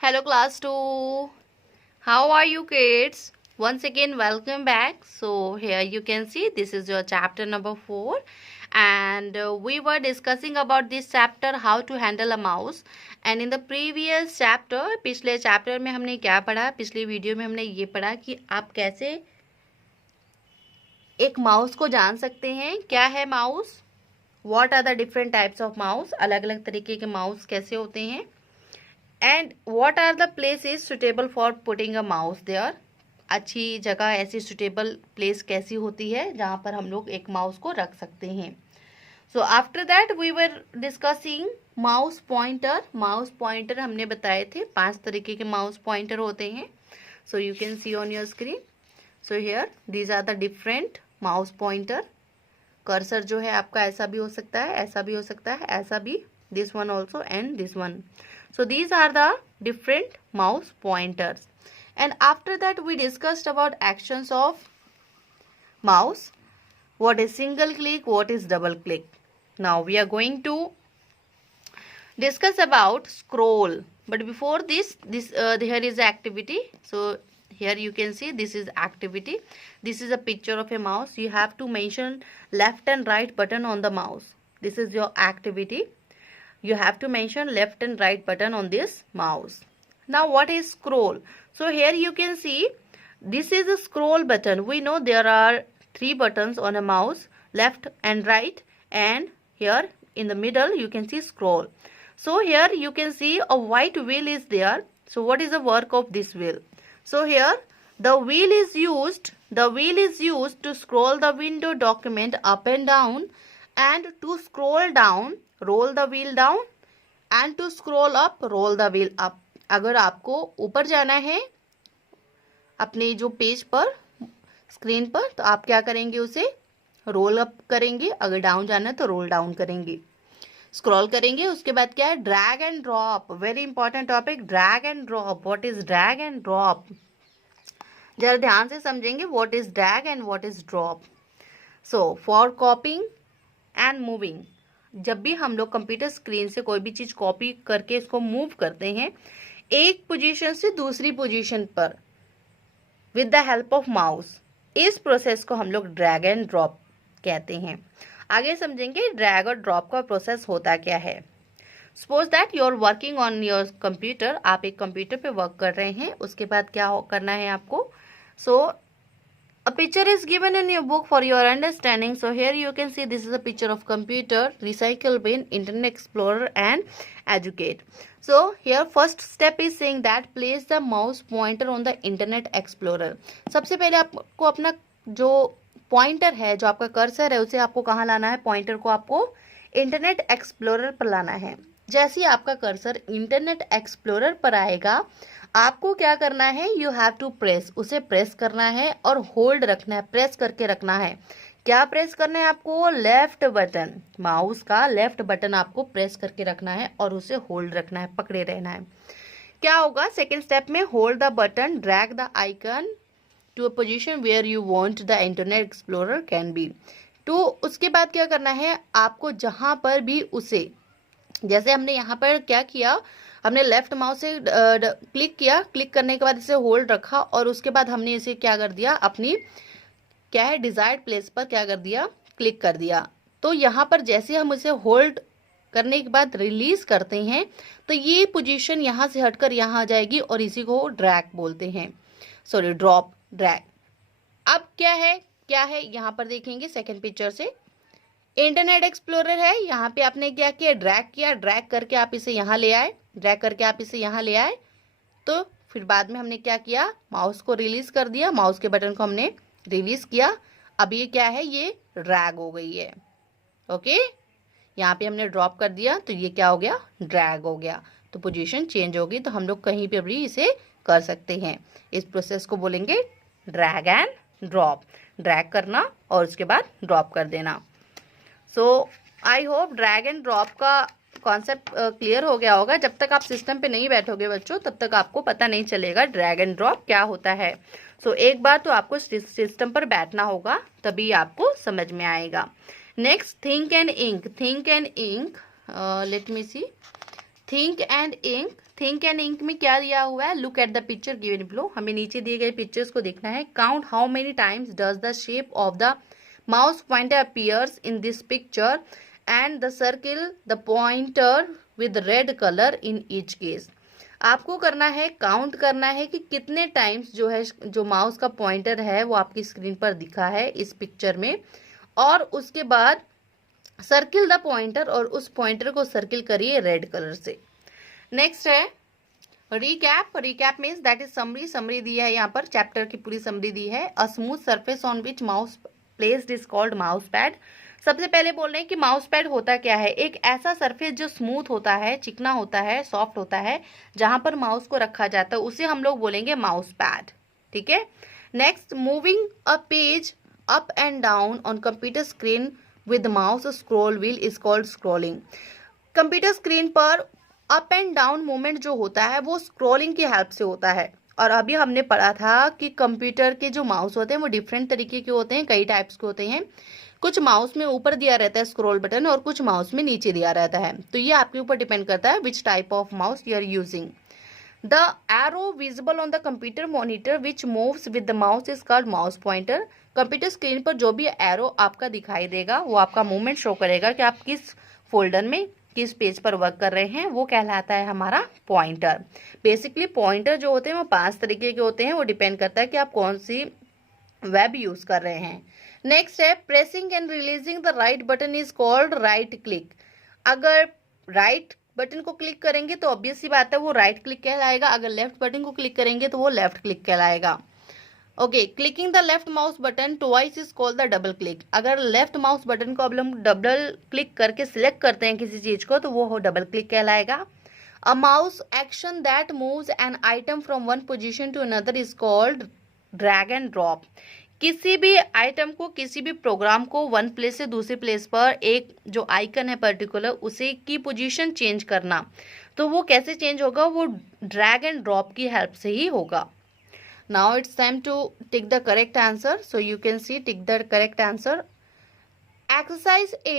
Hello class 2. How are you kids? Once again welcome back. So here you can see this is your chapter number 4 and we were discussing about this chapter how to handle a mouse and in the previous chapter पिछले chapter में हमने क्या पढ़ा, पिछली video में हमने ये पढ़ा कि आप कैसे एक माउस को जान सकते हैं। क्या है mouse, what are the different types of mouse, अलग अलग तरीके के माउस कैसे होते हैं, and what are the places suitable for putting a mouse there. अच्छी जगह, ऐसी सुटेबल प्लेस कैसी होती है जहाँ पर हम लोग एक माउस को रख सकते हैं। So after that we were discussing mouse pointer. Mouse pointer हमने बताए थे 5 तरीके के माउस पॉइंटर होते हैं। So you can see on your screen. So here these are the different mouse pointer. Cursor जो है आपका ऐसा भी हो सकता है, ऐसा भी हो सकता है, ऐसा भी, this one also and this one. So these are the different mouse pointers. And after that we discussed about actions of mouse. What is single click, what is double click. Now we are going to discuss about scroll. But before this here is activity. So here you can see this is activity. This is a picture of a mouse. You have to mention left and right button on the mouse. This is your activity. You have to mention left and right button on this mouse. Now what is scroll? So here you can see this is a scroll button. We know there are 3 buttons on a mouse, left and right, and here in the middle you can see scroll. So here you can see a white wheel is there. So what is the work of this wheel? So here the wheel is used to scroll the window document up and down, and to scroll down roll the wheel down, and to scroll up roll the wheel up. अगर आपको ऊपर जाना है अपने जो page पर, screen पर, तो आप क्या करेंगे, उसे रोल अप करेंगे। अगर डाउन जाना है तो रोल डाउन करेंगे, स्क्रॉल करेंगे। उसके बाद क्या है, drag and drop. Very important topic, drag and drop. What is drag and drop, जरा ध्यान से समझेंगे what is drag and what is drop. So for कॉपिंग and moving, जब भी हम लोग कंप्यूटर स्क्रीन से कोई भी चीज कॉपी करके इसको मूव करते हैं एक पोजीशन से दूसरी पोजीशन पर with the help of mouse, इस प्रोसेस को हम लोग ड्रैग एंड ड्रॉप कहते हैं। आगे समझेंगे ड्रैग और ड्रॉप का प्रोसेस होता क्या है। Suppose that you are working on your computer, आप एक कंप्यूटर पे वर्क कर रहे हैं। उसके बाद क्या करना है आपको, सो a picture is given in your book for your understanding. So here you can see this is a picture of computer, recycle bin, internet explorer and educate. So here first step is saying that place the mouse pointer on the internet explorer. सबसे पहले आपको अपना जो pointer है, जो आपका cursor है, उसे आपको कहाँ लाना है, पॉइंटर को आपको इंटरनेट एक्सप्लोरर पर लाना है। जैसे ही आपका कर्सर इंटरनेट एक्सप्लोरर पर आएगा आपको क्या करना है, यू हैव टू प्रेस, उसे प्रेस करना है और होल्ड रखना है, प्रेस करके रखना है। क्या प्रेस करना है आपको, लेफ्ट बटन, माउस का लेफ्ट बटन आपको प्रेस करके रखना है और उसे होल्ड रखना है, पकड़े रहना है। क्या होगा सेकेंड स्टेप में, hold the button, drag the icon to a position where you want the Internet Explorer can be. तो उसके बाद क्या करना है आपको, जहां पर भी उसे, जैसे हमने यहाँ पर क्या किया, हमने लेफ्ट माउस से क्लिक किया, क्लिक करने के बाद इसे होल्ड रखा और उसके बाद हमने इसे क्या कर दिया, अपनी क्या है डिजायर्ड प्लेस पर क्या कर दिया, क्लिक कर दिया। तो यहाँ पर जैसे हम इसे होल्ड करने के बाद रिलीज करते हैं तो ये पोजीशन यहाँ से हटकर यहाँ आ जाएगी और इसी को ड्रैग बोलते हैं, सॉरी ड्रॉप, ड्रैग। अब क्या है यहाँ पर देखेंगे सेकेंड पिक्चर से, इंटरनेट एक्सप्लोरर है, यहाँ पे आपने क्या किया, ड्रैग किया, ड्रैग करके आप इसे यहाँ ले आए, ड्रैग करके आप इसे यहाँ ले आए। तो फिर बाद में हमने क्या किया, माउस को रिलीज कर दिया, माउस के बटन को हमने रिलीज किया। अब ये क्या है, ये ड्रैग हो गई है। ओके, यहाँ पे हमने ड्रॉप कर दिया तो ये क्या हो गया, ड्रैग हो गया। तो पोजीशन चेंज होगी, तो हम लोग कहीं पे भी इसे कर सकते हैं। इस प्रोसेस को बोलेंगे ड्रैग एंड ड्रॉप, ड्रैग करना और उसके बाद ड्रॉप कर देना। So I hope drag and drop का कॉन्सेप्ट क्लियर हो गया होगा। जब तक आप सिस्टम पे नहीं बैठोगे बच्चों तब तक आपको पता नहीं चलेगा ड्रैग एंड ड्रॉप क्या होता है। सो एक बार तो आपको सिस्टम पर बैठना होगा तभी आपको समझ में आएगा। Next, think and ink. Think and ink, let me see, think and ink, think and ink में क्या दिया हुआ है, look at the picture given below, हमें नीचे दिए गए पिक्चर्स को देखना है। Count how many times does the shape of the mouse pointer appears in this picture and the circle the pointer with red colour in each case. आपको करना है, काउंट करना है कि कितने टाइम्स जो है जो माउस का पॉइंटर है वो आपकी स्क्रीन पर दिखा है इस पिक्चर में, और उसके बाद सर्किल द पॉइंटर और उस पॉइंटर को सर्किल करिए रेड कलर से। नेक्स्ट है recap, recap means that is summary, summary दी है यहाँ पर, चैप्टर की पूरी समरी दी है। A smooth surface on which mouse placed is called mouse pad. सबसे पहले बोल रहे हैं कि माउस पैड होता क्या है, एक ऐसा सरफेस जो स्मूथ होता है, चिकना होता है, सॉफ्ट होता है, जहां पर माउस को रखा जाता है उसे हम लोग बोलेंगे माउस पैड, ठीक है। Next, moving a page up and down on computer screen with mouse scroll wheel is called scrolling. Computer screen पर अप एंड डाउन मूवमेंट जो होता है वो स्क्रॉलिंग की हेल्प से होता है। और अभी हमने पढ़ा था कि कंप्यूटर के जो माउस होते हैं वो डिफरेंट तरीके के होते हैं, कई टाइप्स के होते हैं। कुछ माउस में ऊपर दिया रहता है स्क्रॉल बटन और कुछ माउस में नीचे दिया रहता है, तो ये आपके ऊपर डिपेंड करता है which type of mouse you are using. The arrow visible on the computer monitor which moves with the mouse is called mouse pointer. Computer screen पर जो भी एरो आपका दिखाई देगा वो आपका मूवमेंट शो करेगा कि आप किस फोल्डर में, किस पेज पर वर्क कर रहे हैं, वो कहलाता है हमारा पॉइंटर। बेसिकली पॉइंटर जो होते हैं वो 5 तरीके के होते हैं, वो डिपेंड करता है कि आप कौन सी वेब यूज कर रहे हैं। नेक्स्ट है pressing and releasing the right button is called right click. अगर राइट बटन को क्लिक करेंगे तो ऑब्वियस सी बात है वो राइट क्लिक कहलाएगा, अगर लेफ्ट बटन को क्लिक करेंगे तो वो लेफ्ट क्लिक कहलाएगा। Okay, clicking the left mouse button twice is called the double click. अगर लेफ्ट माउस बटन को अब हम डबल क्लिक करके सिलेक्ट करते हैं किसी चीज को तो वो हो डबल क्लिक कहलाएगा। A mouse action that moves an item from one position to another is called drag and drop. किसी भी आइटम को, किसी भी प्रोग्राम को वन प्लेस से दूसरे प्लेस पर एक जो आइकन है पर्टिकुलर उसे की पोजीशन चेंज करना, तो वो कैसे चेंज होगा, वो ड्रैग एंड ड्रॉप की हेल्प से ही होगा। Now it's time to tick the correct answer. So you can see tick the correct answer. Exercise A.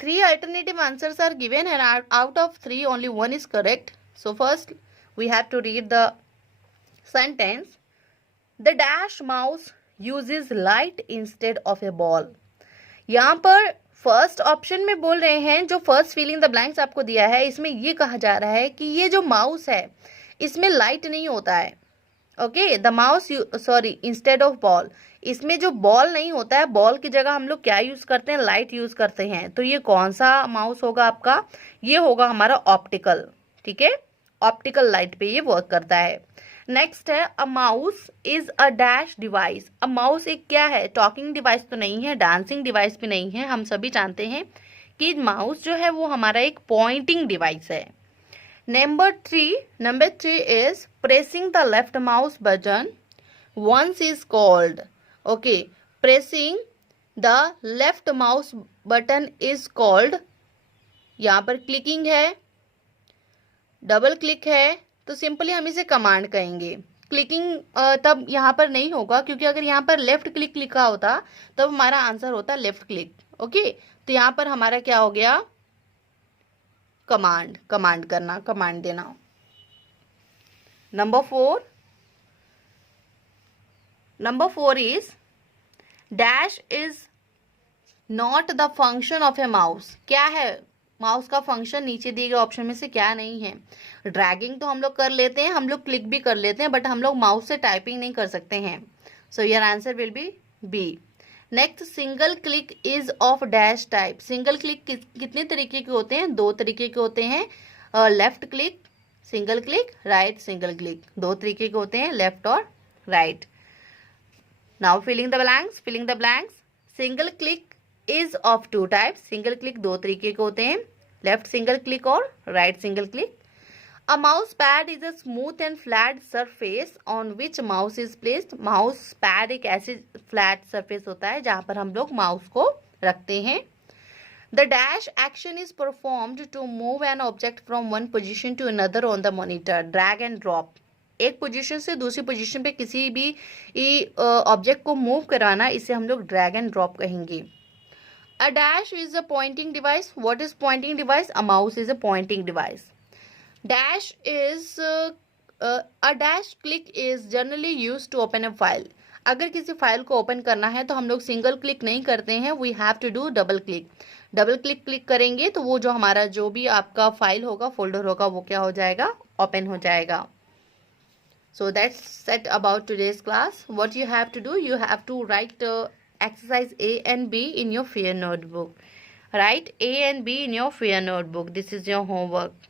3 alternative answers are given and out of 3 only 1 is correct. So first we have to read the sentence. The dash mouse uses light instead of a ball. यहाँ पर first option में बोल रहे हैं, जो first filling the blanks आपको दिया है इसमें ये कहा जा रहा है कि ये जो माउस है इसमें लाइट नहीं होता है। Okay, the mouse sorry instead of ball, इसमें जो बॉल नहीं होता है, बॉल की जगह हम लोग क्या यूज करते हैं, लाइट यूज करते हैं। तो ये कौन सा माउस होगा आपका, ये होगा हमारा ऑप्टिकल, ठीक है, ऑप्टिकल लाइट पे ये वर्क करता है। नेक्स्ट है a mouse is a dash device. A mouse एक क्या है, टॉकिंग डिवाइस तो नहीं है, डांसिंग डिवाइस भी नहीं है। हम सभी जानते हैं कि माउस जो है वो हमारा एक पॉइंटिंग डिवाइस है। Number 3 is pressing the left mouse button once is called. Okay, pressing the left mouse button is called. यहाँ पर क्लिकिंग है, डबल क्लिक है, तो सिंपली हम इसे कमांड कहेंगे। क्लिकिंग तब यहाँ पर नहीं होगा क्योंकि अगर यहाँ पर लेफ्ट क्लिक लिखा होता तब हमारा आंसर होता लेफ्ट क्लिक। ओके, तो यहाँ पर हमारा क्या हो गया, कमांड, कमांड करना, कमांड देना। Number 4 is dash is not the function of A mouse. क्या है माउस का फंक्शन, नीचे दिए गए ऑप्शन में से क्या नहीं है। ड्रैगिंग तो हम लोग कर लेते हैं, हम लोग क्लिक भी कर लेते हैं, बट हम लोग माउस से टाइपिंग नहीं कर सकते हैं। So your answer will be B. Next, single click is of dash type. Single click कितने तरीके के होते हैं, 2 तरीके के होते हैं। Left click single click, right single click, 2 तरीके के होते हैं, लेफ्ट और right. Now filling the blanks. Single click is of 2 types. Single click 2 तरीके के होते हैं, लेफ्ट सिंगल क्लिक और right single click. A mouse pad is a smooth and flat surface on which mouse is placed. Mouse pad एक ऐसी flat surface होता है जहाँ पर हम लोग माउस को रखते हैं। The dash action is performed to move an object from one position to another on the monitor. Drag and drop. एक पोजीशन से दूसरी पोजीशन पे किसी भी ऑब्जेक्ट को मूव कराना, इसे हम लोग ड्रैग एंड ड्रॉप कहेंगे। A dash is a pointing device. What is pointing device? A mouse is a pointing device. Dash is a dash click is generally used to open a file. अगर किसी file को open करना है तो हम लोग single click नहीं करते हैं, we have to do double click. Double click करेंगे तो वो जो हमारा जो भी आपका फाइल होगा, फोल्डर होगा, वो क्या हो जाएगा? ओपन हो जाएगा. So that's it about today's class. What you have to do, you have to write exercise A and B in your fair notebook. Write A and B in your fair notebook. This is your homework.